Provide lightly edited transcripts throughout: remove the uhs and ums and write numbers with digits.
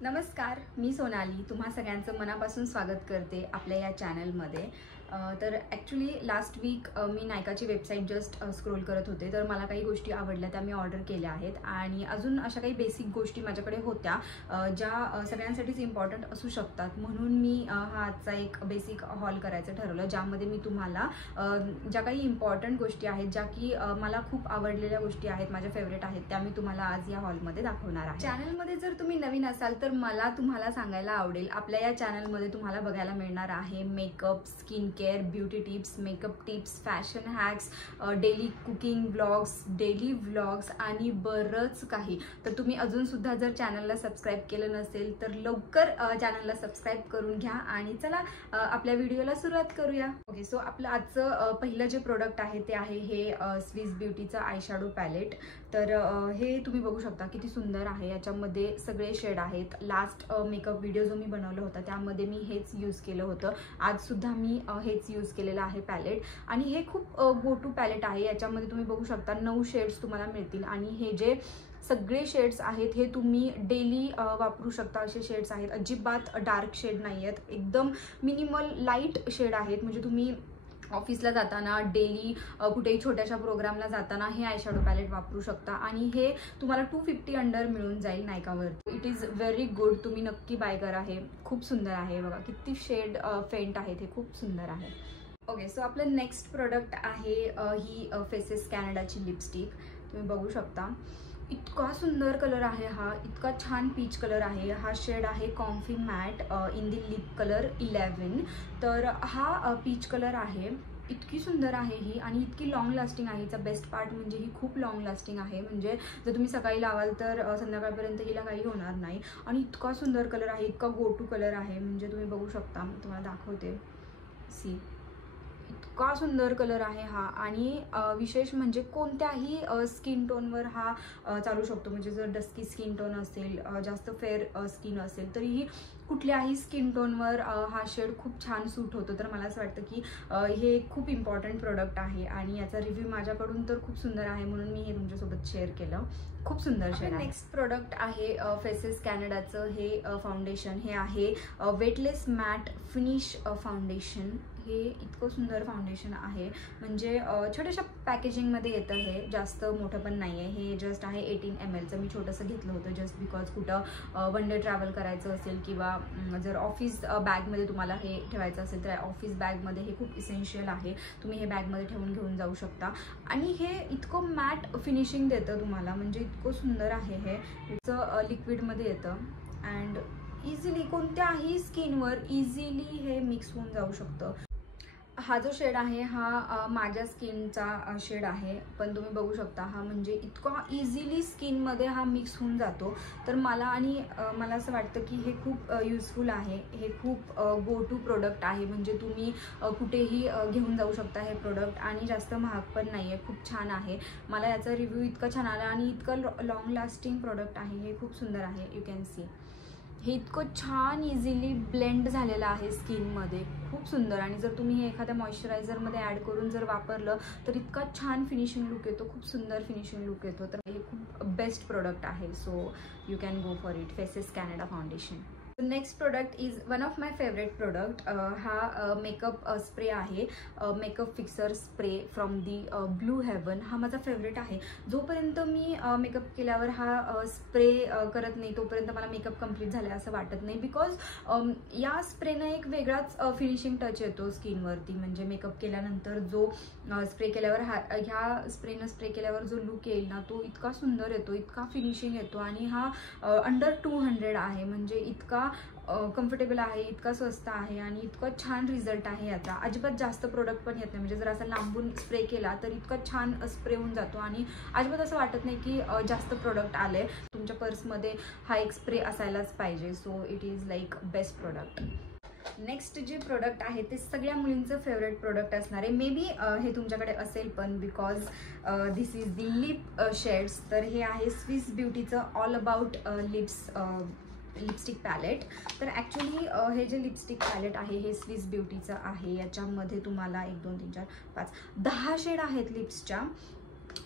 नमस्कार, मी सोनाली तुम्हा सगळ्यांचं मनापासून स्वागत करते आपल्या या चॅनलमध्ये। तर ॲक्च्युली लास्ट वीक मी नायकाची वेबसाईट जस्ट स्क्रोल करत होते, तर मला काही गोष्टी आवडल्या त्या मी ऑर्डर केल्या आहेत आणि अजून अशा काही बेसिक गोष्टी माझ्याकडे होत्या ज्या सगळ्यांसाठीच इम्पॉर्टंट असू शकतात, म्हणून मी हा आजचा एक बेसिक हॉल करायचं ठरवलं, ज्यामध्ये मी तुम्हाला ज्या काही इम्पॉर्टंट गोष्टी आहेत, ज्या की मला खूप आवडलेल्या गोष्टी आहेत, माझ्या फेवरेट आहेत, त्या मी तुम्हाला आज या हॉलमध्ये दाखवणार आहे। चॅनलमध्ये जर तुम्ही नवीन असाल तर मला तुम्हाला सांगायला आवडेल, आपल्या या चॅनलमध्ये तुम्हाला बघायला मिळणार आहे makeup, skin care, beauty tips, makeup tips, fashion hacks, daily cooking blogs, daily vlogs आणि बरंच काही। तर तुम्ही अजून सुद्धा जर चॅनलला सबस्क्राईब केलं नसेल तर लवकर चॅनलला सबस्क्राईब करून घ्या आणि चला आपल्या व्हिडिओला सुरुवात करूया। ओके, सो आपलं आजचं पहिलं जे प्रोडक्ट आहे ते आहे हे स्विस ब्युटीचं आय शॅडो पॅलेट। तर हे तुम्ही बघू शकता किती सुंदर आहे, याच्यामध्ये सगळे शेड आहेत। लास्ट मेकअप व्हिडिओ जो मी बनवला होता त्यामध्ये मी हेच यूज केलं होतं, आज सुद्धा मी हेच यूज केलेलं आहे पॅलेट आणि हे खूप गो टू पॅलेट आहे। याच्यामध्ये तुम्ही बघू शकता 9 शेड्स तुम्हाला मिळतील आणि हे जे सगळे शेड्स आहेत हे तुम्ही डेली वापरू शकता, असे शेड्स आहेत, अजिबात डार्क शेड नाही आहेत, एकदम मिनिमल लाईट शेड आहेत। म्हणजे तुम्ही ऑफिसला जाताना, डेली कुठेही छोट्याशा प्रोग्रामला जाताना हे आय शॅडो पॅलेट वापरू शकता आणि हे तुम्हाला 250 अंडर मिळून जाईल नायकावर। इट इज व्हेरी गुड, तुम्ही नक्की बाय करा, हे खूप सुंदर आहे। बघा किती शेड फेंट आहेत, हे खूप सुंदर आहे। ओके, सो आपलं नेक्स्ट प्रोडक्ट आहे ही फेसेस कॅनडाची लिपस्टिक। तुम्ही बघू शकता इतका सुंदर कलर आहे हा, इतका छान पीच कलर आहे। हा शेड आहे comfy matte in the lip colour 11। तर हा पीच कलर आहे, इतकी सुंदर आहे ही आणि इतकी लॉंग लास्टिंग आहे। हिचा बेस्ट पार्ट म्हणजे ही खूप लॉंग लास्टिंग आहे, म्हणजे जर तुम्ही सकाळी लावाल तर संध्याकाळपर्यंत हिला काही होणार नाही आणि इतका सुंदर कलर आहे, इतका गो टू कलर आहे। म्हणजे तुम्ही बघू शकता, तुम्हाला दाखवते, सी इतका सुंदर कलर आहे हा आणि विशेष म्हणजे कोणत्याही स्किन टोनवर हा चालू शकतो। म्हणजे जर डस्की स्किन टोन असेल, जास्त फेअर स्किन असेल, तरीही कुठल्याही स्किन टोनवर हा शेड खूप छान सूट होतो। तर मला असं वाटतं की हे खूप इम्पॉर्टंट प्रोडक्ट आहे आणि याचा रिव्ह्यू माझ्याकडून तर खूप सुंदर आहे, म्हणून मी हे तुमच्यासोबत शेअर केलं। खूप सुंदर शेड आहे। नेक्स्ट प्रोडक्ट आहे फेसेस कॅनडाचं हे फाउंडेशन। हे आहे वेटलेस मॅट फिनिश फाउंडेशन। हे इतकं सुंदर फाउंडेशन आहे, म्हणजे छोट्याशा पॅकेजिंगमध्ये येतं, हे जास्त मोठं पण नाही आहे। हे जस्ट आहे 18 ml मी छोटंसं घेतलं होतं जस्ट बिकॉज कुठं वन डे ट्रॅव्हल करायचं असेल किंवा जर ऑफिस बॅगमध्ये तुम्हाला हे ठेवायचं असेल तर ऑफिस बॅगमध्ये हे खूप इसेन्शियल आहे। तुम्ही हे बॅगमध्ये ठेवून घेऊन जाऊ शकता आणि हे इतकं मॅट फिनिशिंग देतं तुम्हाला, म्हणजे इतकं सुंदर आहे। हे इथं लिक्विडमध्ये येतं अँड इझिली कोणत्याही स्किनवर इझिली हे मिक्स होऊन जाऊ शकतं। हा जो शेड आहे हा माझ्या स्किनचा शेड आहे, पण तुम्ही बघू शकता हा म्हणजे इतका इझिली स्किनमध्ये हा मिक्स होऊन जातो। तर मला असं वाटतं की हे खूप युजफुल आहे, हे खूप गो टू प्रोडक्ट आहे। म्हणजे तुम्ही कुठेही घेऊन जाऊ शकता हे प्रोडक्ट आणि जास्त महाग पण नाही आहे, खूप छान आहे। मला याचा रिव्ह्यू इतका छान आला आणि इतकं लॉंग लास्टिंग प्रोडक्ट आहे, हे खूप सुंदर आहे। यू कॅन सी हे इतकं छान इझिली ब्लेंड झालेलं आहे स्किनमध्ये, खूप सुंदर। आणि जर तुम्ही हे एखाद्या मॉइश्चरायझरमध्ये ॲड करून जर वापरलं तर इतका छान फिनिशिंग लुक येतो, खूप सुंदर फिनिशिंग लुक येतो। तर हे खूप बेस्ट प्रोडक्ट आहे, so you can go for it, Faces Canada foundation. Next product is one of my favourite product. हा मेकअप स्प्रे आहे, makeup fixer spray from the Blue Heaven. हा माझा फेवरेट आहे। जोपर्यंत मी मेकअप केल्यावर हा स्प्रे करत नाही तोपर्यंत मला मेकअप कंप्लीट झाला असं वाटत नाही, बिकॉज या स्प्रेनं एक वेगळाच फिनिशिंग टच येतो स्किनवरती। म्हणजे मेकअप केल्यानंतर जो स्प्रे केल्यावर ह्या स्प्रेनं स्प्रे केल्यावर जो लुक येईल ना, तो इतका सुंदर येतो, इतका फिनिशिंग येतो आणि हा अंडर 200 आहे, म्हणजे इतका कम्फर्टेबल आहे, इतका स्वस्त आहे आणि इतका छान रिझल्ट आहे याचा। अजिबात जास्त प्रोडक्ट पण येत नाही, म्हणजे जर असा लांबून स्प्रे केला तर इतका छान स्प्रे होऊन जातो आणि अजिबात असं वाटत नाही की जास्त प्रोडक्ट आले। तुमच्या पर्समध्ये हा एक स्प्रे असायलाच पाहिजे, so it is like best product. Next जे प्रोडक्ट आहे ते सगळ्या मुलींचं फेवरेट प्रोडक्ट असणार आहे, मे बी हे तुमच्याकडे असेल पण, because this is the lip shades. तर हे आहे स्विस ब्युटीचं ऑल अबाउट लिपस्टिक पॅलेट। तर ॲक्च्युली हे जे लिपस्टिक पॅलेट आहे हे स्विस ब्युटीचं आहे। याच्यामध्ये तुम्हाला 1 2 3 4 5 10 शेड आहेत लिप्सच्या,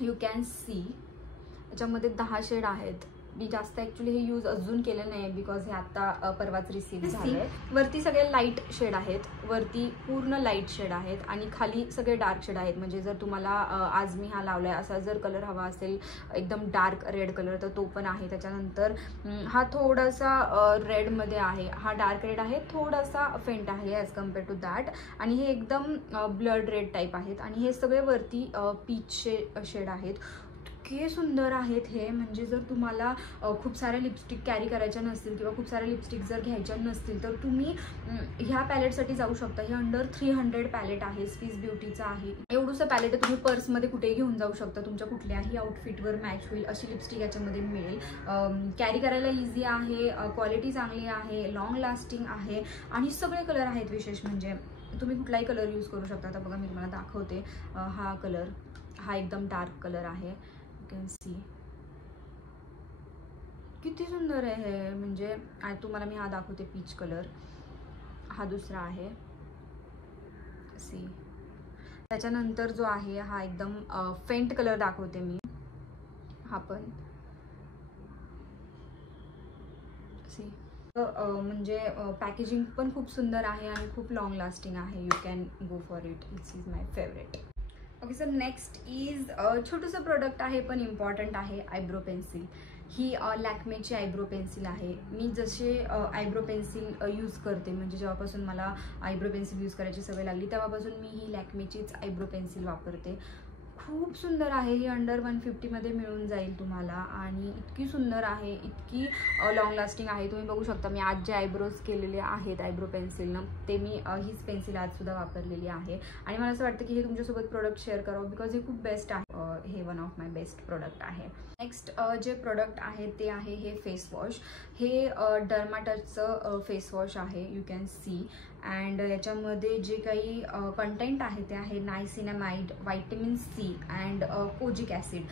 यू कॅन सी याच्यामध्ये 10 शेड आहेत। मी जास्त ॲक्च्युली हे यूज अजून केलं नाही बिकॉज हे आता परवाच रिसीव झालंय. वरती सगळे लाईट शेड आहेत, वरती पूर्ण लाईट शेड आहेत आणि खाली सगळे डार्क शेड आहेत. म्हणजे जर तुम्हाला आज मी हा लावलाय असा जर कलर हवा असेल एकदम डार्क रेड कलर तर तो पण आहे. त्याच्यानंतर हा थोडासा रेडमध्ये आहे, हा डार्क रेड आहे, थोडासा फेंट आहे ॲज कम्पेअर टू दॅट. आणि हे एकदम ब्लड रेड टाईप आहेत आणि हे सगळे वरती पीच शेड आहेत. इतके सुंदर आहेत हे. म्हणजे जर तुम्हाला खूप साऱ्या लिपस्टिक कॅरी करायच्या नसतील किंवा खूप साऱ्या लिपस्टिक जर घ्यायच्या नसतील तर तुम्ही ह्या पॅलेटसाठी जाऊ शकता. हे अंडर 300 पॅलेट आहे, स्विस ब्युटीचं आहे. एवढंसं पॅलेट तुम्ही पर्समध्ये कुठेही घेऊन जाऊ शकता, तुमच्या कुठल्याही आउटफिटवर मॅच होईल अशी लिपस्टिक याच्यामध्ये मिळेल. कॅरी करायला इझी आहे, क्वालिटी चांगली आहे, लॉंग लास्टिंग आहे आणि सगळे कलर आहेत. विशेष म्हणजे तुम्ही कुठलाही कलर यूज करू शकता. आता बघा मी तुम्हाला दाखवते. हा कलर, हा एकदम डार्क कलर आहे. कॅन सी किती सुंदर आहे हे. म्हणजे तुम्हाला मी हा दाखवते पीच कलर, हा दुसरा आहे सी. त्याच्यानंतर जो आहे हा एकदम फेंट कलर दाखवते मी, हा पण सी. म्हणजे पॅकेजिंग पण खूप सुंदर आहे आणि खूप लॉंग लास्टिंग आहे. You can go for it. This is my favourite. Okay sir, next is छोटंसं प्रोडक्ट आहे पण इम्पॉर्टंट आहे. Eyebrow pencil. ही लॅक्मेची आयब्रो पेन्सिल आहे. मी जसे आयब्रो पेन्सिल यूज करते, म्हणजे जेव्हापासून मला आयब्रो पेन्सिल यूज करायची सवय लागली तेव्हापासून मी ही लॅक्मेचीच आयब्रो पेन्सिल वापरते. खूप सुंदर आहे ही. अंडर 150मध्ये मिळून जाईल तुम्हाला आणि इतकी सुंदर आहे, इतकी लॉंग लास्टिंग आहे. तुम्ही बघू शकता मी आज जे आयब्रोज केलेले आहेत आयब्रो पेन्सिलनं ते मी हीच पेन्सिल आजसुद्धा वापरलेली आहे. आणि मला असं वाटतं की हे तुमच्यासोबत प्रोडक्ट शेअर करावं बिकॉज हे खूप बेस्ट आहे. हे one of my best product आहे. नेक्स्ट जे प्रोडक्ट आहे ते आहे हे फेस वॉश. हे डर्माटचचं फेस वॉश आहे. You can see. अँड याच्यामध्ये जे काही कंटेंट आहे ते आहे niacinamide, vitamin C and kojic acid.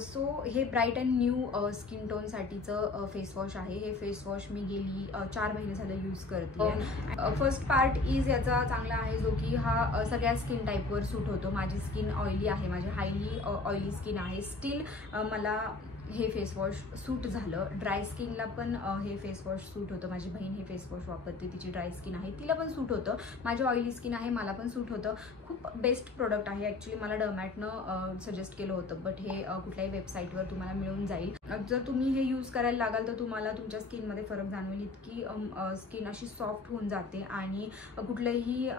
So हे ब्राईट अँड न्यू स्किन टोनसाठीचं फेस वॉश आहे. हे फेस वॉश मी गेली 4 महिने झालं यूज करते. फर्स्ट पार्ट इज याचा चांगला आहे जो की हा सगळ्या स्किन टाईपवर सूट होतो. माझी स्किन ऑइली आहे, माझी हायली ऑइली स्किन आहे. स्टील मला हे फेस वॉश सूट झालं. ड्राय स्किनला पण हे फेस वॉश सूट होतं. माझी बहीण हे फेस वॉश वापरते, तिची ड्राय स्किन आहे, तिला पण सूट होतं. माझी ऑइली स्किन आहे, मला पण सूट होतं. खूप बेस्ट प्रोडक्ट आहे. ॲक्च्युली मला डर्मॅटनं सजेस्ट केलं होतं, बट हे कुठल्याही वेबसाईटवर तुम्हाला मिळून जाईल. जर तुम्ही हे यूज करायला लागाल तर तुम्हाला तुमच्या स्किनमध्ये फरक जाणवेल. इतकी स्किन अशी सॉफ्ट होऊन जाते आणि कुठलंही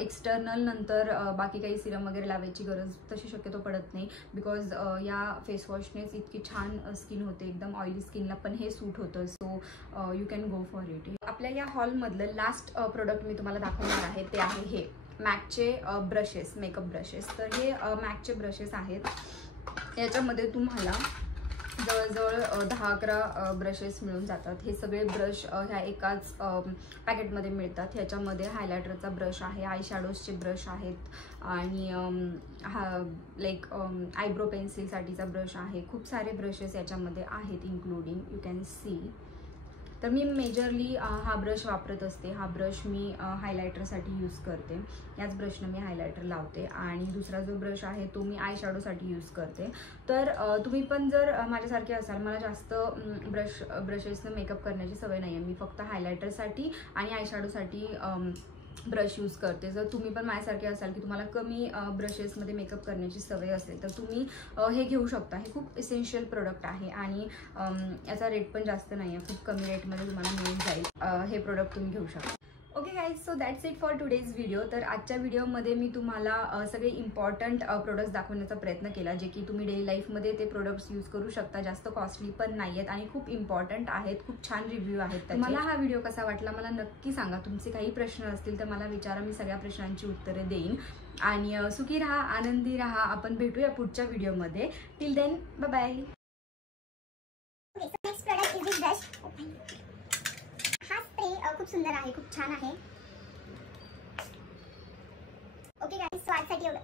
एक्सटर्नल नंतर बाकी काही सिरम वगैरे लावायची गरज तशी शक्यतो पडत नाही बिकॉज या फेस वॉशनेच इतकी छान स्किन होते. एकदम ऑइली स्किनला पण हे सूट होतं. So you can go for it. आपल्या या हॉलमधलं लास्ट प्रोडक्ट मी तुम्हाला दाखवणार आहे ते आहे हे मॅकचे ब्रशेस, मेकअप ब्रशेस. तर हे मॅकचे ब्रशेस आहेत. याच्यामध्ये तुम्हाला जवळजवळ 10-11 ब्रशेस मिळून जातात. हे सगळे ब्रश ह्या एकाच पॅकेटमध्ये मिळतात. ह्याच्यामध्ये हायलायटरचा ब्रश आहे, आय शॅडोजचे ब्रश आहेत आणि हा लाईक आयब्रो पेन्सिलसाठीचा ब्रश आहे. खूप सारे ब्रशेस याच्यामध्ये आहेत इन्क्लुडिंग. You can C. तर मी मेजरली हा ब्रश वापरत असते. हा ब्रश मी हायलायटरसाठी यूज करते. याच ब्रशनं मी हायलायटर लावते आणि दुसरा जो ब्रश आहे तो मी आय शॅडोसाठी यूज करते. तर तुम्ही पण जर माझ्यासारखे असाल, मला जास्त ब्रशेसनं मेकअप करण्याची सवय नाही आहे. मी फक्त हायलायटरसाठी आणि आय शॅडोसाठी ब्रश यूज करते. जर तुम्ही पण माझ्यासारखे असाल की तुम्हाला कमी ब्रशेसमध्ये मेकअप करण्याची सवय असेल तर तुम्ही हे घेऊ शकता. हे खूप इसेन्शियल प्रोडक्ट आहे आणि याचा रेट पण जास्त नाही आहे. खूप कमी रेटमध्ये तुम्हाला मिळून जाईल. हे प्रोडक्ट तुम्ही घेऊ शकता. Okay guys, so that's it for today's video. तर आजच्या व्हिडिओमध्ये मी तुम्हाला सगळे इम्पॉर्टंट प्रोडक्ट्स दाखवण्याचा प्रयत्न केला जे की तुम्ही डेली लाईफमध्ये ते प्रोडक्ट्स यूज करू शकता. जास्त कॉस्टली पण नाही आहेत आणि खूप इम्पॉर्टंट आहेत. खूप छान रिव्ह्यू आहेत. मला हा व्हिडिओ कसा वाटला मला नक्की सांगा. तुमचे काही प्रश्न असतील तर मला विचारा, मी सगळ्या प्रश्नांची उत्तरे देईन. आणि सुखी राहा, आनंदी राहा. आपण भेटूया पुढच्या व्हिडिओमध्ये. Till then, bye bye. Next product is this brush. हा स्प्रे खूप सुंदर आहे, खूप छान आहे. ओके गाइस, सो आजसाठी एवढं.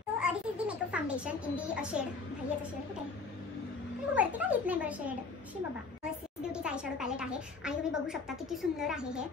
So this is the makeup foundation in the shade. भाई याचं शेड कुठे आहे? वरती का येत नाही बरं शेड? शी बाबा. स्विस ब्युटीचा आय शॅडो पॅलेट आहे आणि तुम्ही बघू शकता किती सुंदर आहे हे.